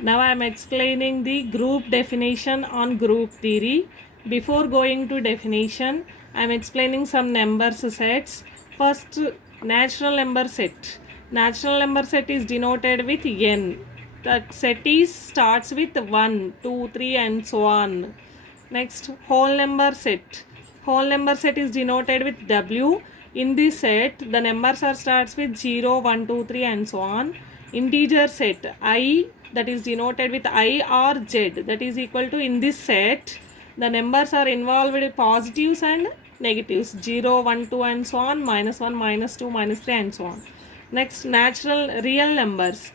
Now I am explaining the group definition on group theory. Before going to definition, I am explaining some number sets. First, natural number set. Natural number set is denoted with n. That set is starts with 1, 2, 3 and so on. Next, whole number set. Whole number set is denoted with w. In this set, the numbers are starts with 0, 1, 2, 3 and so on. Integer set I, that is denoted with I or z, that is equal to, in this set the numbers are involved with positives and negatives, 0, 1, 2 and so on, -1, -2, -3 and so on. Next, natural real numbers.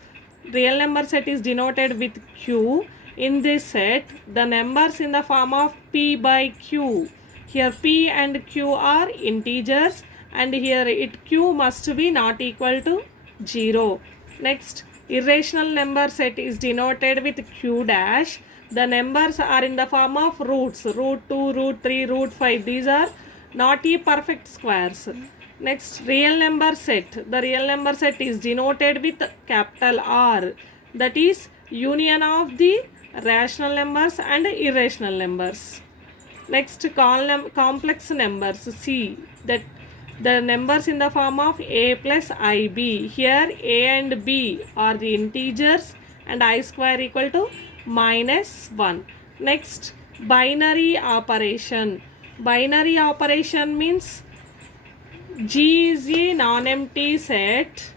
Real number set is denoted with q. In this set, the numbers in the form of p by q. Here p and q are integers, and here q must be not equal to 0. Next, irrational number set is denoted with q dash. The numbers are in the form of roots, root 2, root 3, root 5. These are not perfect squares. Next, real number set. The real number set is denoted with capital R. That is union of the rational numbers and irrational numbers. Next, complex numbers C. That the numbers in the form of a plus ib. Here a and b are the integers and I square equal to -1. Next, binary operation. Binary operation means G is a non-empty set.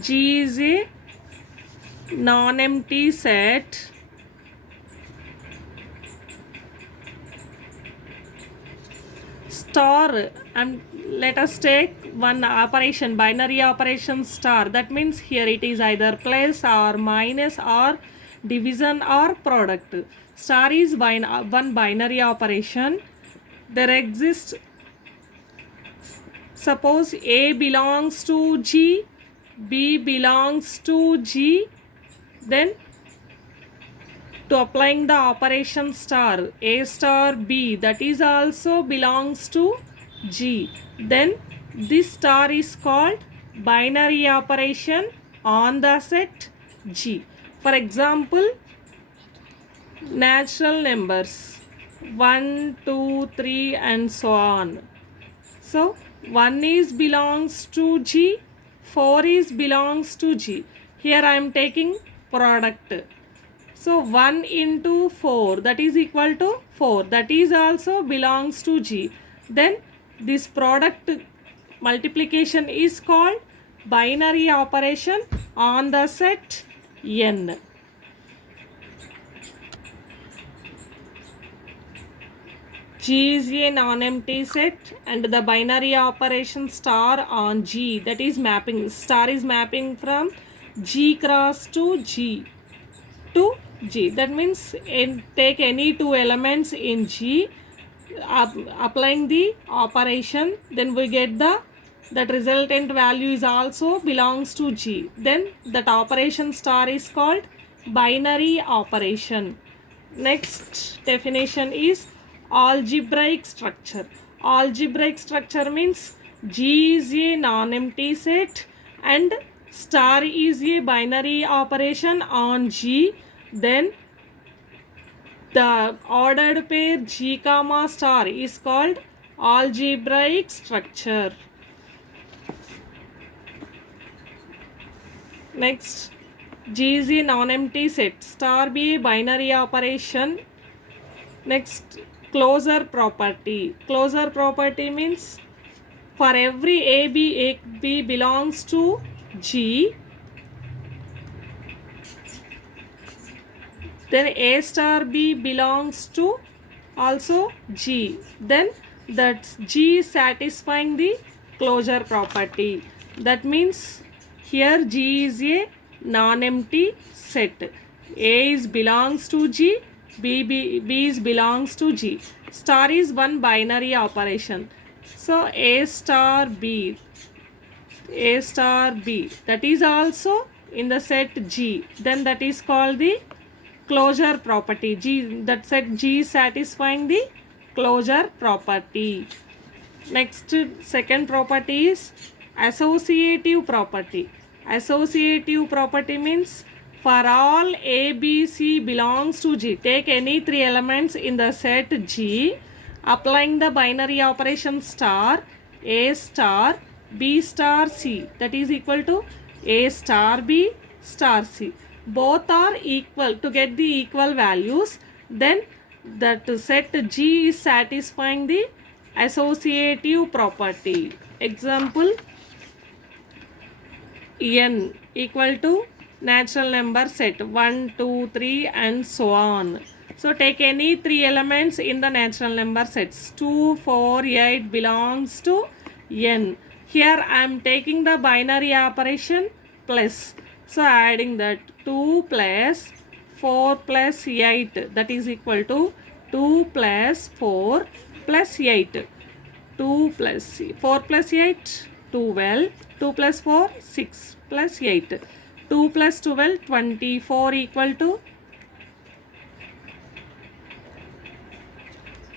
G is a non-empty set star, and let us take one operation, binary operation star. That means here it is either plus or minus or division or product. Star is one binary operation. There exists, suppose A belongs to G, B belongs to G, then to applying the operation star, A star B, that is also belongs to G, then this star is called binary operation on the set G. For example, natural numbers 1, 2, 3 and so on. So 1 is belongs to G, 4 is belongs to G. Here I am taking product. So 1 into 4, that is equal to 4. That is also belongs to G. Then this product multiplication is called binary operation on the set n. G is a non-empty set and the binary operation star on G, that is mapping. Star is mapping from G cross to G to G. That means take any two elements in G, applying the operation, then we get that resultant value is also belongs to G. Then that operation star is called binary operation. Next definition is algebraic structure. Algebraic structure means G is a non-empty set and star is a binary operation on G. Then the ordered pair G comma star is called algebraic structure. Next, G is a non-empty set, star be a binary operation. Next, closure property. Closure property means for every A B belongs to G, then A star B belongs to also G, then that's G satisfying the closure property. That means here G is a non-empty set. A is belongs to G, B is belongs to G. Star is one binary operation. So A star B, that is also in the set G. Then that is called the closure property. G, that set G satisfying the closure property. Next, second property is associative property. Associative property means for all A, B, C belongs to G. Take any three elements in the set G, applying the binary operation star, A star, B star C, that is equal to A star B star C. Both are equal. To get the equal values, then that set G is satisfying the associative property. Example, n equal to natural number set 1, 2, 3 and so on. So take any three elements in the natural number sets. 2, 4, 8 belongs to n. Here I am taking the binary operation plus. So adding that 2 plus 4 plus 8, that is equal to 2 plus 4 plus 8. 2 plus 4 plus 8, 12. 2 plus 4, 6 plus 8. 2 plus 12, 24 equal to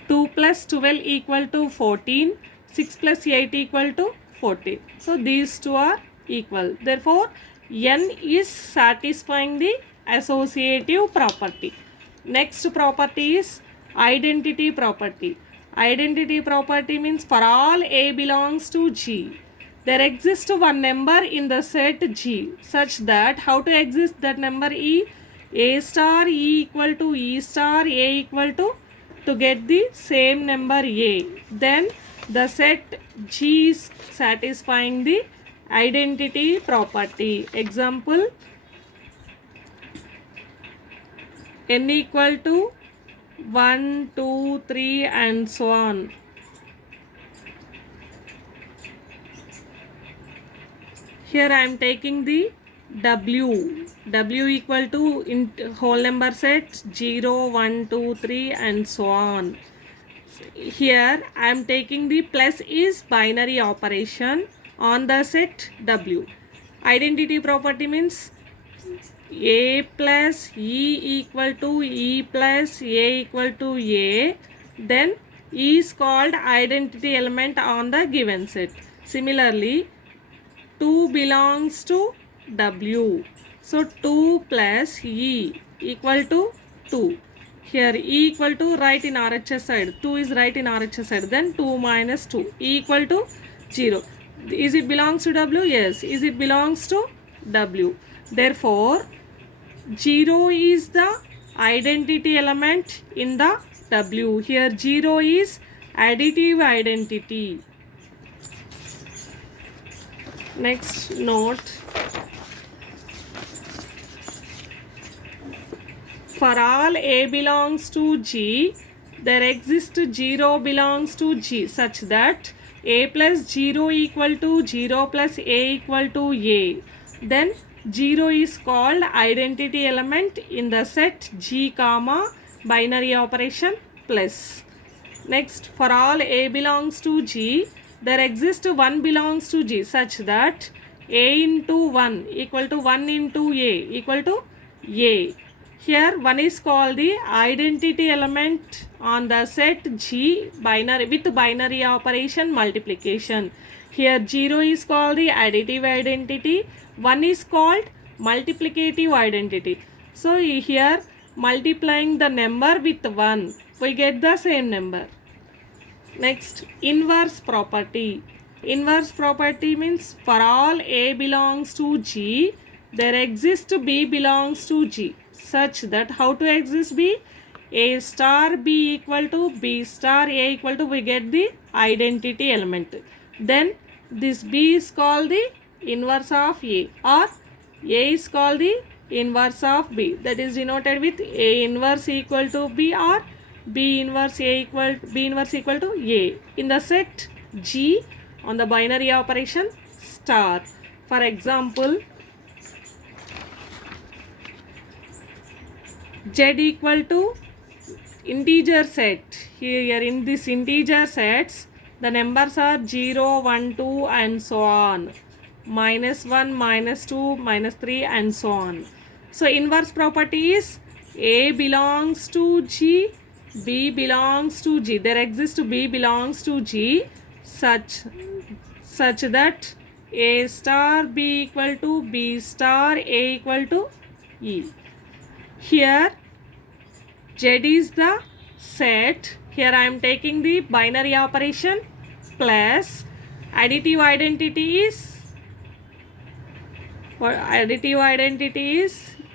2 plus 12 equal to 14. 6 plus 8 equal to 14. So these two are equal. Therefore, n is satisfying the associative property. Next property is identity property. Identity property means for all A belongs to G, there exists one number in the set G such that how to exist that number A star E equal to E star A equal to get the same number A. Then the set G is satisfying the identity property. Example, n equal to 1, 2, 3 and so on. Here I am taking the W equal to whole number set 0, 1, 2, 3 and so on. Here I am taking the plus is binary operation on the set W. Identity property means A plus E equal to E plus A equal to A. Then E is called identity element on the given set. Similarly, 2 belongs to W. So 2 plus E equal to 2. Here E equal to write in RHS side. 2 is right in RHS side. Then 2 minus 2 E equal to 0. Is it belongs to W? Yes. Is it belongs to W? Therefore, 0 is the identity element in the W. Here 0 is additive identity. Next note, for all A belongs to G, there exists 0 belongs to G such that A plus 0 equal to 0 plus A equal to A. Then 0 is called identity element in the set G comma binary operation plus. Next, for all A belongs to G, there exists 1 belongs to G such that A into 1 equal to 1 into A equal to A. Here 1 is called the identity element on the set G binary with binary operation multiplication. Here 0 is called the additive identity, 1 is called multiplicative identity. So here multiplying the number with 1, we get the same number. Next, inverse property. Inverse property means for all A belongs to G, there exists B belongs to G such that how to exist B? A star B equal to B star A equal to, we get the identity element. Then this B is called the inverse of A, or A is called the inverse of B, that is denoted with A inverse equal to B or B inverse equal to A in the set G on the binary operation star. For example, Z equal to integer set. Here in this integer sets, the numbers are 0, 1, 2 and so on. Minus 1, minus 2, minus 3 and so on. So inverse property is A belongs to G, B belongs to G. There exists B belongs to G such that A star B equal to B star A equal to E. Here Z is the set. Here I am taking the binary operation plus additive identity is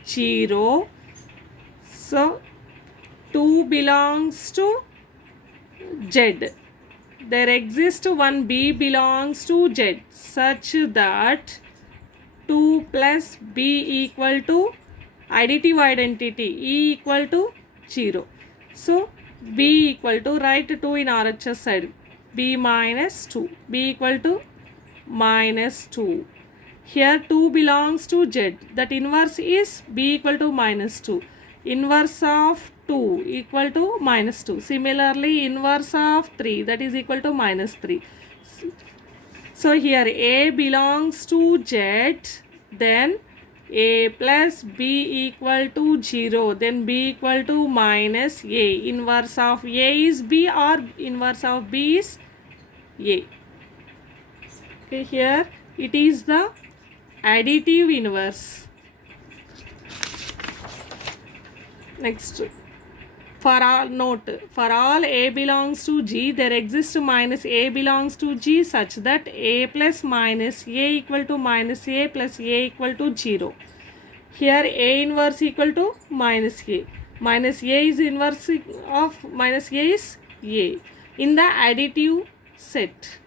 0. So 2 belongs to Z. There exists one B belongs to Z such that 2 plus B equal to additive identity E equal to 0. So B equal to, write 2 in RHS side, B minus 2, B equal to minus 2. Here 2 belongs to Z, that inverse is B equal to minus 2. Inverse of 2 equal to minus 2. Similarly, inverse of 3, that is equal to minus 3. So here A belongs to Z, then A plus B equal to 0, then B equal to minus A. Inverse of A is B or inverse of B is A. Okay, here it is the additive inverse. Next, for all A belongs to G, there exists minus A belongs to G such that A plus minus A equal to minus A plus A equal to 0. Here A inverse equal to minus A. Minus A is inverse of minus A is A in the additive set.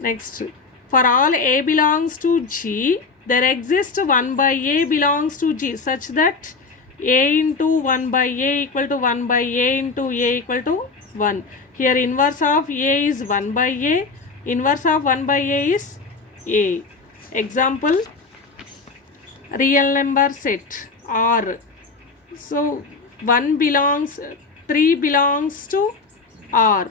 Next, for all A belongs to G, there exists 1 by A belongs to G such that A into 1 by A equal to 1 by A into A equal to 1. Here inverse of A is 1 by A. Inverse of 1 by A is A. Example, real number set R. So 3 belongs to R.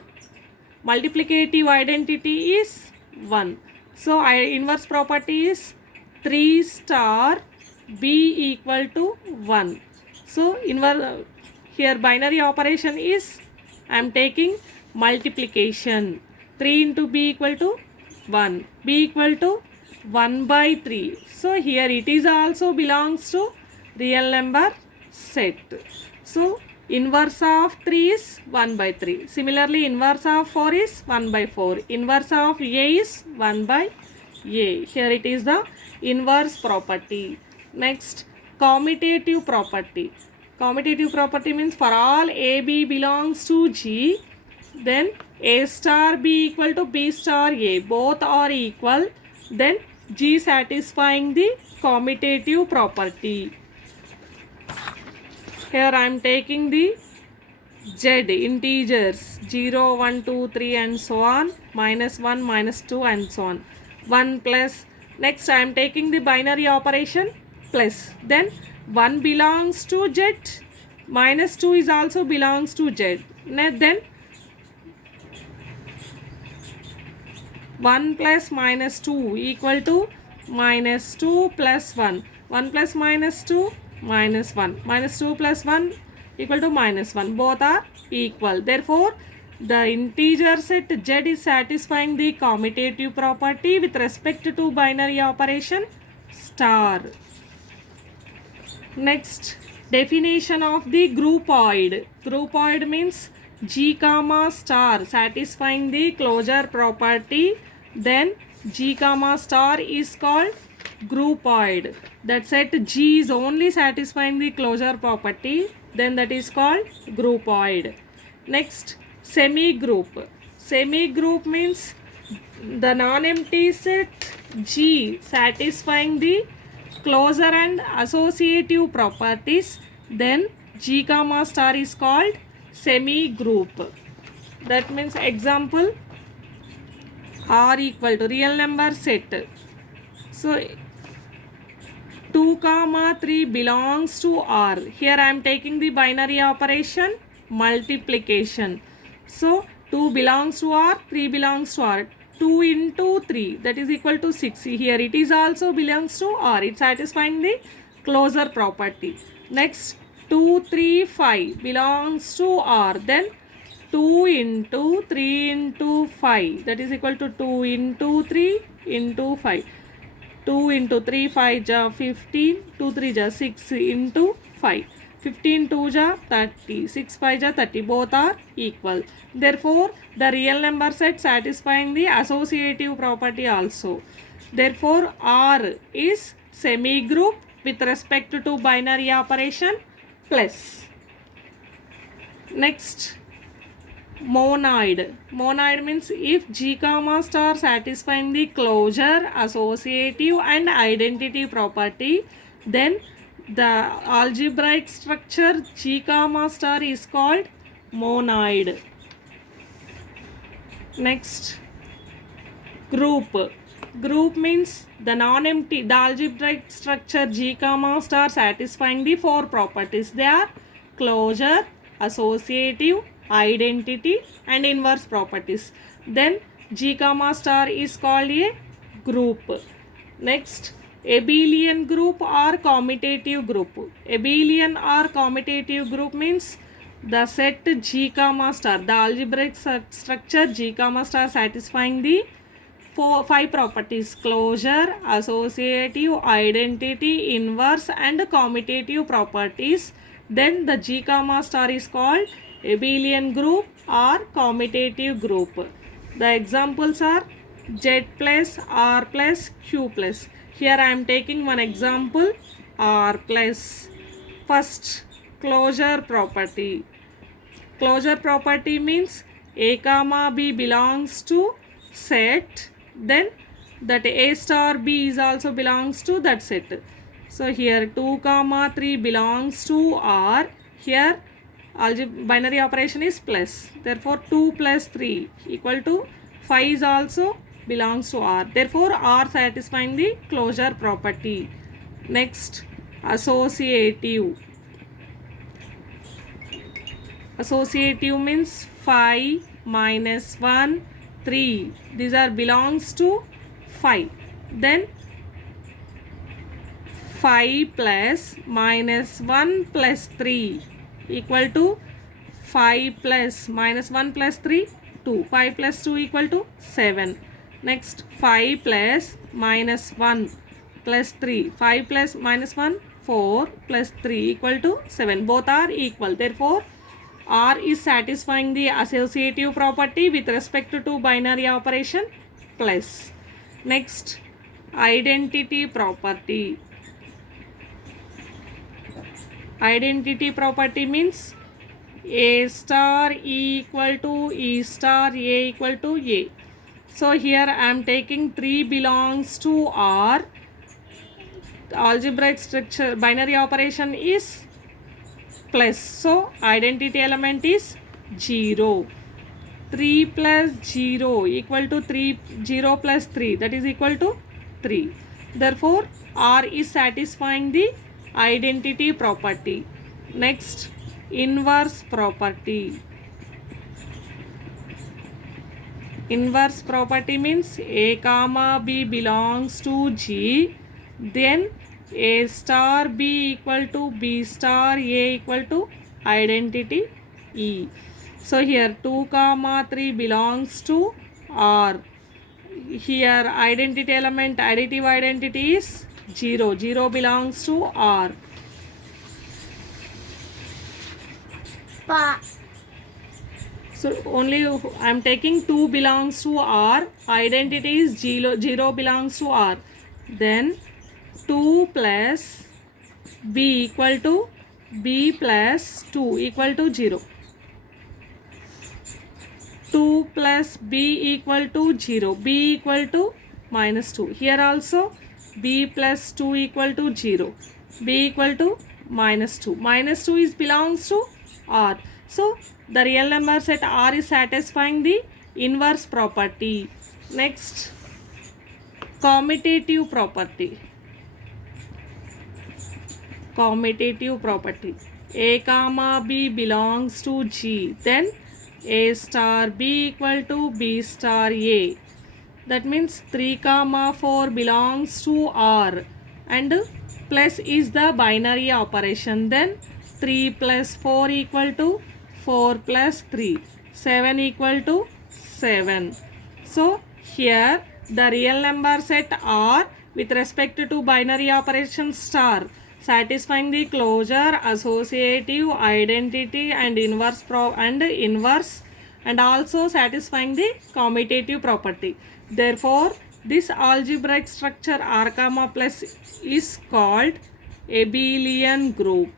Multiplicative identity is 1. So inverse property is 3 star B equal to 1. So here binary operation is, I am taking multiplication. 3 into B equal to 1. B equal to 1 by 3. So here it is also belongs to real number set. So inverse of 3 is 1 by 3. Similarly, inverse of 4 is 1 by 4. Inverse of A is 1 by A. Here it is the inverse property. Next, commutative property. Commutative property means for all AB belongs to G, then A star B equal to B star A. Both are equal. Then G satisfying the commutative property. Here I am taking the Z integers 0, 1, 2, 3 and so on, minus 1, minus 2 and so on. 1 plus, next I am taking the binary operation plus, then 1 belongs to Z, minus 2 is also belongs to Z. Then 1 plus minus 2 equal to minus 2 plus 1. 1 plus minus 2 minus 1. Minus 2 plus 1 equal to minus 1. Both are equal. Therefore, the integer set Z is satisfying the commutative property with respect to binary operation star. Next, definition of the groupoid. Groupoid means G comma star satisfying the closure property. Then G comma star is called groupoid. That set G is only satisfying the closure property, then that is called groupoid. Next, semi-group. Semi-group means the non-empty set G satisfying the closure and associative properties, then G comma star is called semi-group. That means example, R equal to real number set. So 2 comma 3 belongs to R. Here I am taking the binary operation multiplication. So 2 belongs to R, 3 belongs to R. 2 into 3, that is equal to 6. Here it is also belongs to R. It's satisfying the closure property. Next, 2, 3, 5 belongs to R. Then 2 into 3 into 5, that is equal to 2 into 3 into 5. 2 into 3, 5 ja 15, 2 3 ja 6 into 5. 15 2 ja 30, 6 5 ja 30, both are equal. Therefore, the real number set satisfying the associative property also. Therefore, R is semi-group with respect to binary operation plus. Next, monoid. Monoid means if G comma star satisfying the closure, associative and identity property, then the algebraic structure G comma star is called monoid. Next, group. Group means the non-empty, the algebraic structure G comma star satisfying the four properties. They are closure, associative, identity and inverse properties. Then G comma star is called a group. Next, abelian group or commutative group. Abelian or commutative group means the set G comma star, the algebraic structure G comma star satisfying the five properties: closure, associative, identity, inverse and commutative properties. Then the G comma star is called abelian group or commutative group. The examples are Z plus, R plus, Q plus. Here I am taking one example, R plus. First, closure property. Closure property means A comma B belongs to set, then that A star B is also belongs to that set. So here 2 comma 3 belongs to R. Here binary operation is plus. Therefore 2 plus 3 equal to 5 is also belongs to R. Therefore R satisfying the closure property. Next, associative. Associative means 5 minus 1 3. These are belongs to 5. Then 5 plus minus 1 plus 3 equal to 5 plus minus 1 plus 3 2. 5 plus 2 equal to 7. Next, 5 plus minus 1 plus 3. 5 plus minus 1 4 plus 3 equal to 7. Both are equal. Therefore, R is satisfying the associative property with respect to binary operation plus. Next, identity property. Identity property means A star equal to E star, A equal to A. So here I am taking 3 belongs to R. The algebraic structure binary operation is plus. So identity element is 0. 3 plus 0 equal to 3, 0 plus 3, that is equal to 3. Therefore, R is satisfying the identity property. Next, inverse property. Inverse property means A comma B belongs to G, then A star B equal to B star A equal to identity E. So here 2 comma 3 belongs to R. Here identity element, additive identity is 0. 0 belongs to R. So only I am taking 2 belongs to R. Identity is 0, 0 belongs to R. Then 2 plus B equal to B plus 2 equal to 0. 2 plus B equal to 0. B equal to minus 2. Here also B plus 2 equal to 0. B equal to minus 2. Minus 2 is belongs to R. So the real number set R is satisfying the inverse property. Next, commutative property. Commutative property. A comma B belongs to G. Then A star B equal to B star A. That means 3 comma 4 belongs to R and plus is the binary operation. Then 3 plus 4 equal to 4 plus 3. 7 equal to 7. So here the real number set are with respect to binary operation star satisfying the closure, associative, identity and inverse and also satisfying the commutative property. Therefore this algebraic structure R comma plus is called abelian group.